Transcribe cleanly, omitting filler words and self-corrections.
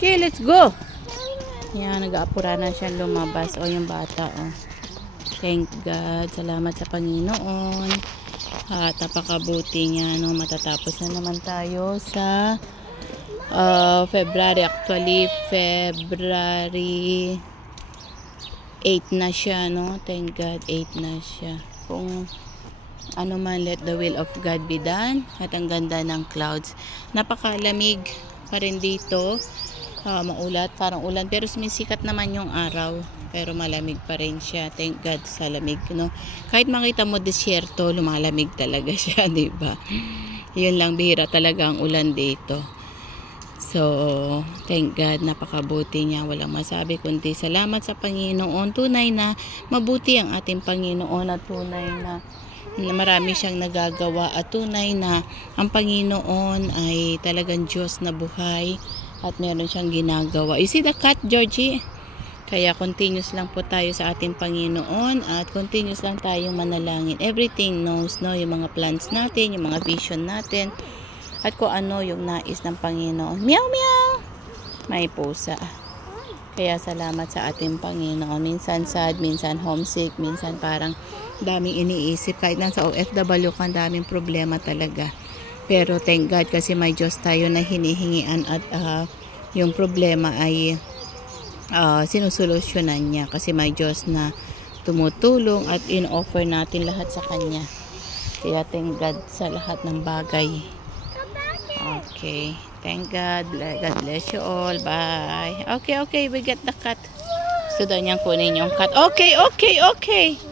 Okay, let's go. Yan, nag-aapura na siya lumabas. O, yung bata, o. Thank God. Salamat sa Panginoon. At napakabuti niya, no? Matatapos na naman tayo sa February. Actually, February 8 na siya, no? Thank God, 8 na siya. Kung ano man, let the will of God be done. At ang ganda ng clouds. Napakalamig pa rin dito. Maulat, parang ulan. Pero sumisikat naman yung araw. Pero malamig pa rin siya. Thank God sa lamig, no? Kahit makita mo disyerto, lumalamig talaga siya, diba? Yun lang, bihira talaga ang ulan dito. So, thank God, napakabuti niya. Walang masabi kundi salamat sa Panginoon. Tunay na mabuti ang ating Panginoon at tunay na marami siyang nagagawa at tunay na ang Panginoon ay talagang Diyos na buhay at meron siyang ginagawa. You see the cat, Georgie? Kaya continuous lang po tayo sa ating Panginoon at continuous lang tayong manalangin. Everything knows, no? Yung mga plans natin, yung mga vision natin at kung ano yung nais ng Panginoon. Meow, meow! May pusa. Kaya salamat sa ating Panginoon. Minsan sad, minsan homesick, minsan parang daming iniisip. Kahit nasa OFW ka, daming problema talaga. Pero thank God kasi may Diyos tayo na hinihingian at yung problema ay sinusolusyonan niya. Kasi may Diyos na tumutulong at in-offer natin lahat sa Kanya. Kaya thank God sa lahat ng bagay. Okay. Thank God. God bless you all. Bye. Okay, okay. We get the cat. Gusto daw niyang kunin yung cat. Okay, okay, okay.